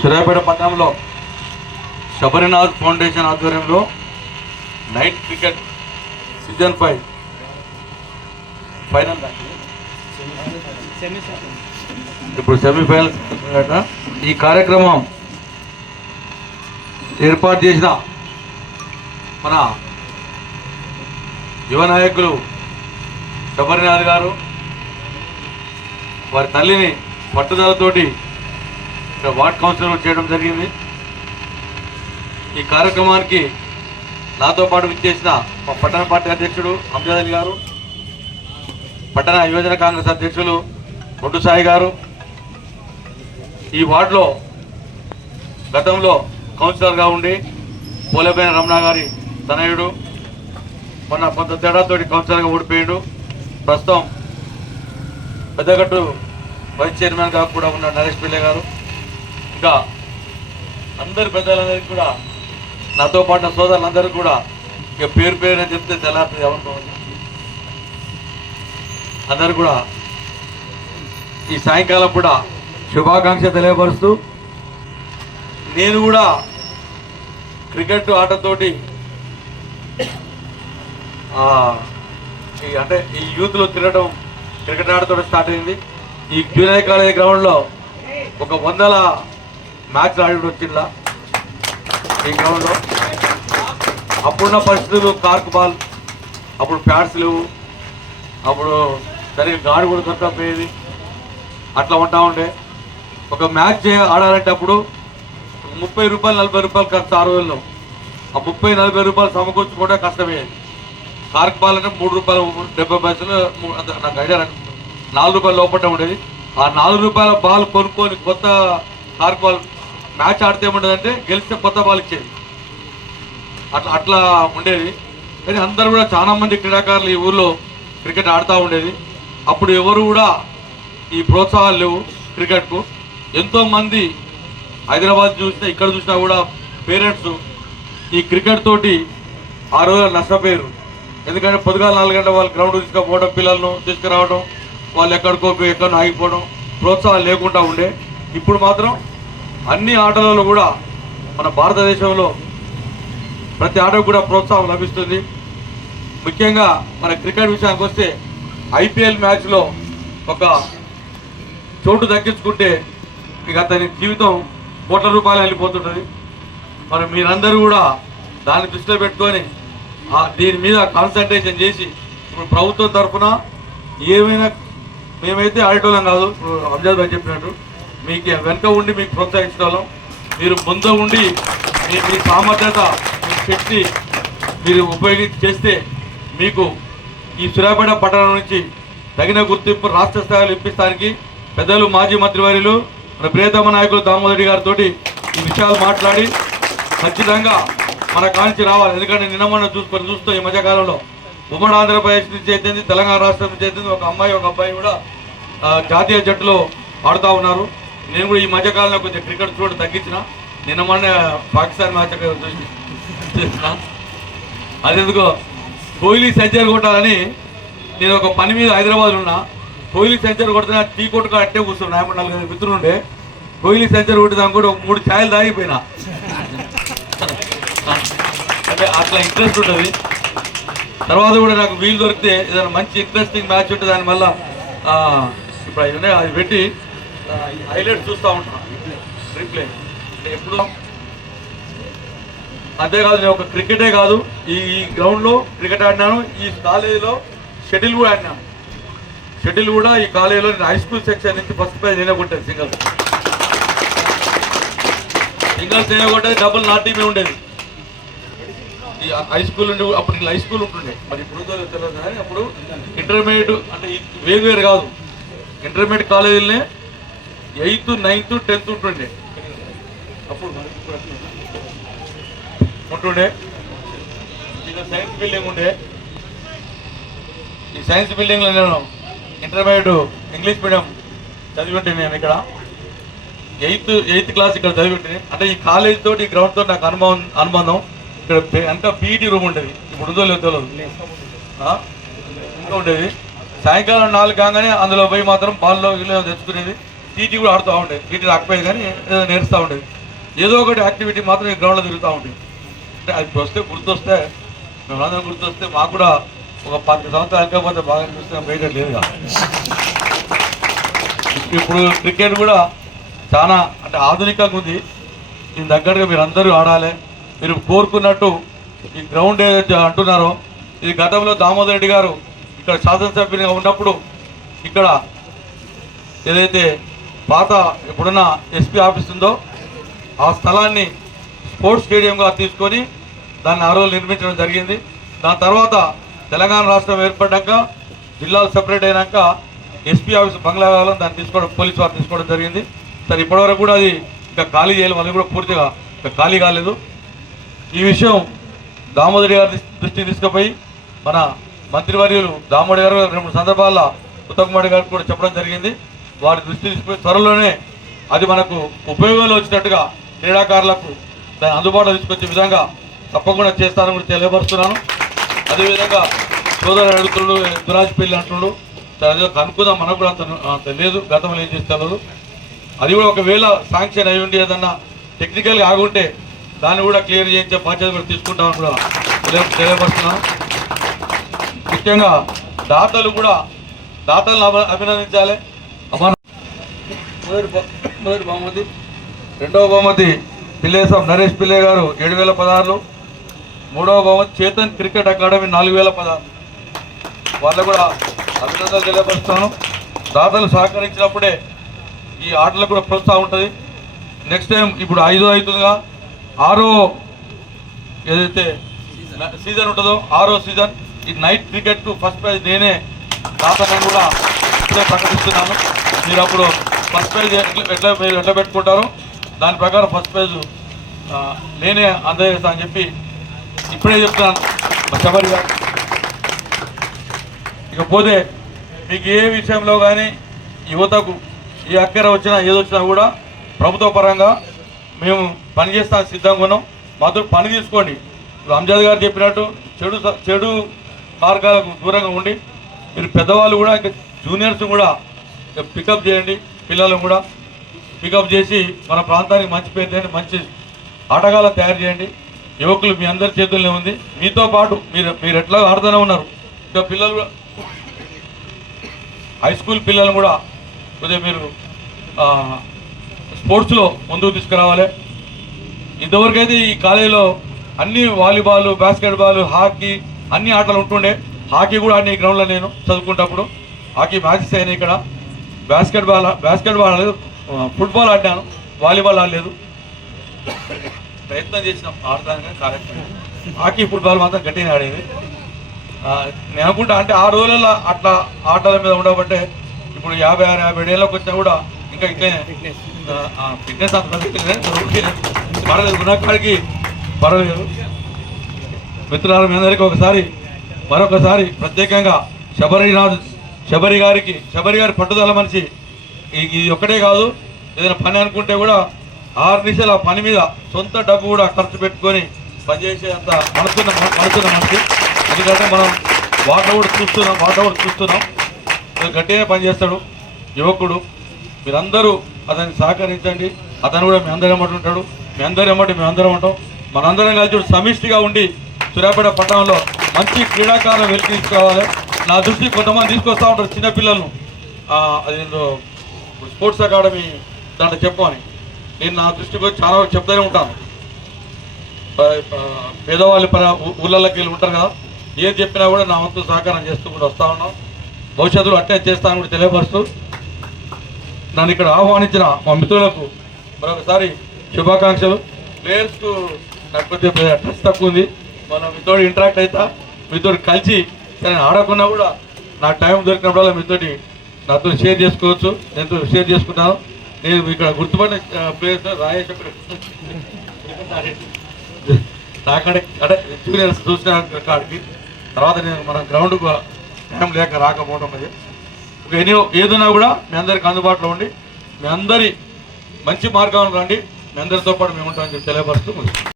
సూర్యాపేట పట్టణంలో శబరినాథ్ ఫౌండేషన్ ఆధ్వర్యంలో night cricket season 5 final ఇప్పుడు సెమీఫైనల్స్. ఈ కార్యక్రమం ఏర్పాటు చేసిన మన యువ నాయకులు శబరినాథ్ గారు, వారి తల్లిని పట్టుదలతోటి వార్డ్ కౌన్సిలర్ చేయడం జరిగింది. ఈ కార్యక్రమానికి నాతో పాటు విచ్చేసిన మా పట్టణ పార్టీ అధ్యక్షుడు అంజద్ అలీ గారు, పట్టణ యువజన కాంగ్రెస్ అధ్యక్షులు బొడ్డు సాయి గారు, ఈ వార్డులో గతంలో కౌన్సిలర్గా ఉండి పోలేపైన రమణ గారి తనయుడు, మొన్న కొంత తేడాతోటి కౌన్సిలర్గా ఓడిపోయాడు. ప్రస్తుతం పెద్దగట్టు వైస్ చైర్మన్గా కూడా ఉన్న నరేష్ పిల్లే గారు, ఇంకా అందరి పెద్దలందరికీ కూడా, నాతో పాటు సోదరులందరికీ కూడా ఇక పేరు పేరునే చెప్తే తెల్లారుతుంది ఎవరితో, అందరు కూడా ఈ సాయంకాలం కూడా శుభాకాంక్ష తెలియపరుస్తూ, నేను కూడా క్రికెట్ ఆటతోటి అంటే ఈ యూత్లో తిరగడం, క్రికెట్ ఆటతో స్టార్ట్ అయింది. ఈ జూనియర్ కాలేజీ గ్రౌండ్లో ఒక 100 మ్యాచ్లు ఆడి వచ్చిందా ఈ గ్రౌండ్లో. అప్పుడున్న పరిస్థితులు కార్క్ బాల్, అప్పుడు ప్యాడ్స్ లేవు, అప్పుడు సరిగ్గా గాడి కూడా దొరకకపోయేది, అట్లా ఉంటా ఉండే. ఒక మ్యాచ్ ఆడాలంటే అప్పుడు 30 రూపాయలు 40 రూపాయలు ఖర్చు ఆ రోజుల్లో. ఆ 30-40 రూపాయలు సమకూర్చుకుంటే కష్టమయ్యేది. కార్క్ బాల్ అంటే 3 రూపాయలు 70 పైసలు, నాకు ఐడియా 4 రూపాయలు లోపల ఉండేది. ఆ 4 రూపాయల బాల్ కొనుక్కొని కొత్త కార్క్ బాల్ మ్యాచ్ ఆడితే ఏముండదంటే గెలిస్తే కొత్త బాల్ ఇచ్చేది, అట్లా ఉండేది. కానీ అందరూ కూడా చాలామంది క్రీడాకారులు ఈ ఊళ్ళో క్రికెట్ ఆడుతూ ఉండేది. అప్పుడు ఎవరు కూడా ఈ ప్రోత్సాహాలు లేవు క్రికెట్కు. ఎంతోమంది హైదరాబాద్ చూసినా ఇక్కడ చూసినా కూడా పేరెంట్స్ ఈ క్రికెట్ తోటి ఆ రోజు నష్టపోయారు. ఎందుకంటే పొద్దుగాల 4 గంటల వాళ్ళు గ్రౌండ్ తీసుకుపోవడం, పిల్లలను తీసుకురావడం, వాళ్ళు ఎక్కడికో ఎక్కడో ఆగిపోవడం, ప్రోత్సాహాలు లేకుండా ఉండే. ఇప్పుడు మాత్రం అన్ని ఆటలలో కూడా మన భారతదేశంలో ప్రతి ఆటకు కూడా ప్రోత్సాహం లభిస్తుంది. ముఖ్యంగా మన క్రికెట్ విషయానికి వస్తే ఐపీఎల్ మ్యాచ్లో ఒక చోటు దక్కించుకుంటే ఇక అతని జీవితం కోట్ల రూపాయలు వెళ్ళిపోతుంటుంది. మరి మీరందరూ కూడా దాన్ని దృష్టిలో పెట్టుకొని దీని మీద కాన్సన్ట్రేషన్ చేసి ఇప్పుడు ప్రభుత్వం తరఫున ఏమైనా, మేమైతే ఆడేటోళ్ళం కాదు, అంజద్ భాయ్ చెప్పినట్టు మీకు వెనుక ఉండి మీకు ప్రోత్సహించడం, మీరు ముందు ఉండి మీ సామర్థ్యత, మీ శక్తి మీరు ఉపయోగించి చేస్తే మీకు ఈ సూర్యాపేట పట్టణం నుంచి తగిన గుర్తింపు రాష్ట్ర స్థాయిలో ఇప్పిస్తానికి పెద్దలు మాజీ మంత్రివర్యులు మన ప్రియతమ నాయకులు దామోదర్ గారితో ఈ విషయాలు మాట్లాడి ఖచ్చితంగా మన కాంచి రావాలి. ఎందుకంటే నిన్న మొన్న చూస్తూ ఈ మధ్యకాలంలో ఉమ్మడి ఆంధ్రప్రదేశ్ నుంచి అయితే, తెలంగాణ రాష్ట్రం నుంచి అయితే ఒక అమ్మాయి ఒక అబ్బాయి కూడా జాతీయ జట్టులో ఆడుతూ ఉన్నారు. నేను కూడా ఈ మధ్యకాలంలో కొంచెం క్రికెట్ చూడడం తగ్గించిన. నిన్న మొన్న పాకిస్తాన్ మ్యాచ్ చూసిన. అదెందుకో కోహ్లీ సెంచరీ కొట్టాలని నేను ఒక పని మీద హైదరాబాద్ ఉన్నా. కోహ్లీ సెంచరీ కొడుతున్నా టీ కొట్టుకు అట్టే కూర్చున్నా. 4 మిత్రులు ఉండే కోహ్లీ సెంచరీ కొట్టిదాం కూడా ఒక 3 ఛాయలు తాగిపోయినా. అంటే అట్లా ఇంట్రెస్ట్ ఉంటుంది. తర్వాత కూడా నాకు వీలు దొరికితే ఏదైనా మంచి ఇంట్రెస్టింగ్ మ్యాచ్ ఉంటుంది దాని వల్ల ఇప్పుడు అది పెట్టి హైలైట్స్ చూస్తూ ఉంటాను, రీప్లే. ఎప్పుడు అంతేకాదు, నేను ఒక క్రికెటే కాదు, ఈ గ్రౌండ్లో క్రికెట్ ఆడినాను, ఈ కాలేజీలో షటిల్ కూడా ఆడినాను. షటిల్ కూడా ఈ కాలేజీలో నేను హై స్కూల్ సెక్షన్ నుంచి ఫస్ట్ ప్రైజ్ నేనే కొట్టేది. సింగల్స్ నేనే కొట్టేది, డబుల్ నా టీమే ఉండేది. ఈ హై స్కూల్ ఉండే అప్పుడు హై స్కూల్ ఉంటుండే, మరి ఇప్పుడు తెలియదు కానీ అప్పుడు ఇంటర్మీడియట్ అంటే వేరు కాదు, ఇంటర్మీడియట్ కాలేజీలనే 8th, 9th, 10th ఉంటుండే. అప్పుడు ఉంటుండే ఇది సైన్స్ బిల్డింగ్ ఉండే. ఈ సైన్స్ బిల్డింగ్లో నేను ఇంటర్మీడియట్ ఇంగ్లీష్ మీడియం చదివింటే నేను ఇక్కడ ఎయిత్ క్లాస్ ఇక్కడ చదివింటే. అంటే ఈ కాలేజ్ తోటి ఈ గ్రౌండ్ తోటి నాకు అనుబంధం. ఇక్కడ అంతా పీఈటీ రూమ్ ఉండేది, ఇప్పుడు ఉందో లేదో తెలియదు, ఇంకా ఉండేది. సాయంకాలం 4 కాగానే అందులో పోయి మాత్రం బాల్లో ఇల్లు తెచ్చుకునేది. పీటీ కూడా ఆడుతూ ఉండేది, పీటీ రాకపోయేది కానీ ఏదో నేర్స్తూ ఉండేది. ఏదో ఒకటి యాక్టివిటీ మాత్రం ఈ గ్రౌండ్లో తిరుగుతూ ఉండేది. అంటే అది గుర్తొస్తే మేమందరం గుర్తొస్తే మాకు కూడా ఒక 10 సంవత్సరాలు కాకపోతే బాగా చూస్తే బయట లేదుగా. ఇప్పుడు క్రికెట్ కూడా చాలా అంటే ఆధునికంగా ఉంది. దీని దగ్గరగా మీరు అందరూ ఆడాలి. మీరు కోరుకున్నట్టు ఈ గ్రౌండ్ ఏదైతే అంటున్నారో ఇది గతంలో దామోదర్ రెడ్డి గారు ఇక్కడ శాసనసభ్యునిగా ఉన్నప్పుడు ఇక్కడ ఏదైతే పాత ఇప్పుడున్న ఎస్పీ ఆఫీస్ ఉందో ఆ స్థలాన్ని స్పోర్ట్స్ స్టేడియంగా తీసుకొని దాన్ని ఆ రోజు నిర్మించడం జరిగింది. దాని తర్వాత తెలంగాణ రాష్ట్రం ఏర్పడ్డాక జిల్లాలు సెపరేట్ అయినాక ఎస్పీ ఆఫీస్ బంగ్లా కావాలని దాన్ని తీసుకోవడం పోలీసు వారు తీసుకోవడం జరిగింది. సరే ఇప్పటివరకు కూడా అది ఇంకా ఖాళీ చేయాలి, మళ్ళీ కూడా పూర్తిగా ఇంకా ఖాళీ కాలేదు. ఈ విషయం దామోదరి గారి దృష్టికి తీసుకుపోయి మన మంత్రివర్యులు దామోదరి గారు 2 సందర్భాల్లో ఉత్తమ్ కుమార్ గారికి కూడా చెప్పడం జరిగింది. వారి దృష్టి తీసుకుపోయి త్వరలోనే అది మనకు ఉపయోగంలో వచ్చినట్టుగా క్రీడాకారులకు దాన్ని అందుబాటులో తీసుకొచ్చే విధంగా తప్పకుండా చేస్తానని కూడా తెలియపరుస్తున్నాను. అదేవిధంగా సోదరు అడుగుతుడు దురాజ్ పెళ్లి అంటున్నాడు, అదే కనుక్కుందాం. మనకు కూడా అంత లేదు, గతంలో ఏం చేస్తారు. అది కూడా ఒకవేళ శాంక్షన్ అయి ఉండి ఏదన్నా టెక్నికల్గా ఆగుంటే దాన్ని కూడా క్లియర్ చేయించే బాధ్యత కూడా తీసుకుంటామని కూడా తెలియపరుస్తున్నాను. ముఖ్యంగా దాతలను అభినందించాలి. మొదటి బహుమతి, రెండవ బహుమతి పిల్లేసం నరేష్ పిల్లే గారు 7,016. మూడవ బహుమతి చేతన్ క్రికెట్ అకాడమీ 4,016. వాళ్ళకు కూడా అభినందనలు తెలియపరుస్తున్నాను. దాతలు సహకరించినప్పుడే ఈ ఆటలకు కూడా ప్రోత్సాహం ఉంటుంది. నెక్స్ట్ టైం ఇప్పుడు 5వ అవుతుందిగా, 6వ ఏదైతే సీజన్ ఉంటుందో 6వ సీజన్ ఈ నైట్ క్రికెట్కు ఫస్ట్ ప్రైజ్ నేనే దాతలను కూడా ఇప్పుడే ప్రకటిస్తున్నాను. మీరు అప్పుడు ఫస్ట్ ప్రైజ్ మీరు ఎట్లా పెట్టుకుంటారో దాని ప్రకారం ఫస్ట్ ప్రైజ్ నేనే అందజేస్తా అని చెప్పి ఇప్పుడే చెప్తున్నాను శబరి గారు. ఇకపోతే మీకు ఏ విషయంలో కానీ యువతకు ఏ అక్కర వచ్చినా ఏదొచ్చినా కూడా ప్రభుత్వ పరంగా మేము పనిచేస్తా సిద్ధంగా ఉన్నాం. మాతో పని తీసుకోండి. ఇప్పుడు అంజద్ గారు చెప్పినట్టు చెడు మార్గాలకు దూరంగా ఉండి మీరు పెద్దవాళ్ళు కూడా ఇంకా జూనియర్స్ కూడా పికప్ చేయండి. పిల్లలను కూడా పికప్ చేసి మన ప్రాంతానికి మంచి పేరు చేయండి, మంచి ఆటగాళ్ళను తయారు చేయండి. యువకులు మీ అందరి చేతుల్లో ఉంది. మీతో పాటు మీరు ఎట్లా ఆడుతూనే ఉన్నారు. ఇంకా పిల్లలు కూడా హై స్కూల్ పిల్లలు కూడా కొద్దిగా మీరు స్పోర్ట్స్లో ముందుకు తీసుకురావాలి. ఇంతవరకైతే ఈ కాలేజీలో అన్ని వాలీబాల్, బాస్కెట్బాల్, హాకీ అన్ని ఆటలు ఉంటుండే. హాకీ కూడా ఆడిన ఈ గ్రౌండ్లో నేను చదువుకుంటప్పుడు హాకీ మ్యాచెస్ అయినాయి ఇక్కడ. బాస్కెట్బాల్ ఆడలేదు, ఫుట్బాల్ ఆడినాను, వాలీబాల్ ఆడలేదు. ప్రయత్నం చేసినాం ఆడటానికి కార్యక్రమం. హాకీ ఫుట్బాల్ మాత్రం గట్టిగా ఆడేది. నేను అనుకుంటా అంటే ఆ రోజులలో అట్లా ఆటల మీద ఉండబట్టే ఇప్పుడు 56-57 ఏళ్ళకి వచ్చినా కూడా ఇంకా ఫిట్నెస్ అంత పర్వాలేదు, గుణకాడికి పర్వాలేదు. మిత్రులారా మీ అందరికీ మరొకసారి ప్రత్యేకంగా శబరి గారి పట్టుదల మనిషి. ఇది ఒక్కటే కాదు, ఏదైనా పని అనుకుంటే కూడా 6 నిమిషాలు ఆ పని మీద సొంత డబ్బు కూడా ఖర్చు పెట్టుకొని పనిచేసే అంత మనసున్న మనిషి. ఎందుకంటే మనం వాటర్ కూడా చూస్తున్నాం గట్టిగా పనిచేస్తాడు యువకుడు. మీరందరూ అతన్ని సహకరించండి. అతను కూడా మీ అందరూ ఎమ్మటి ఉంటాడు, మీ అందరూ ఎమ్మటి మేము అందరం ఉంటాం. మనందరం కలిసి సమిష్టిగా ఉండి సూర్యాపేట పట్టణంలో మంచి క్రీడాకారులు వెలికించుకోవాలి. నా దృష్టి కొంతమంది తీసుకొస్తూ ఉంటారు చిన్నపిల్లలను, అదేందో స్పోర్ట్స్ అకాడమీ దాంట్లో చెప్పమని. నేను నా దృష్టికి వచ్చి చాలా చెప్తూనే ఉంటాను. పేదవాళ్ళు ఊళ్ళకి వెళ్ళి ఉంటారు కదా, ఏది చెప్పినా కూడా నా వంతు సహకారం చేస్తూ కూడా వస్తూ ఉన్నాం. భవిష్యత్తులో అట్టే చేస్తానని కూడా తెలియపరుస్తూ నన్ను ఇక్కడ ఆహ్వానించిన మా మిత్రులకు మరొకసారి శుభాకాంక్షలు. ప్లేయర్స్కు నాకు కొద్దిగా ట్రస్ట్ తక్కువ ఉంది. మనం మీతో ఇంటరాక్ట్ అవుతా, మీతో కలిసి సరే ఆడకున్నా కూడా నాకు టైం దొరికినప్పుడల్లా నాతో షేర్ చేసుకోవచ్చు. నేను షేర్ చేసుకుంటాను. నేను ఇక్కడ గుర్తుపడిన ప్లేస్ రాయేష్ అక్కడ అంటే ఎక్స్పీరియన్స్ చూసిన కాడికి తర్వాత నేను మన గ్రౌండ్కు టైం లేక రాకపోవడం అది ఏదైనా కూడా మీ అందరికి అందుబాటులో ఉండి మీ అందరి మంచి మార్గంలో రండి, మీ అందరితో పాటు మేము ఉంటామని చెప్పి తెలియపరుస్తూ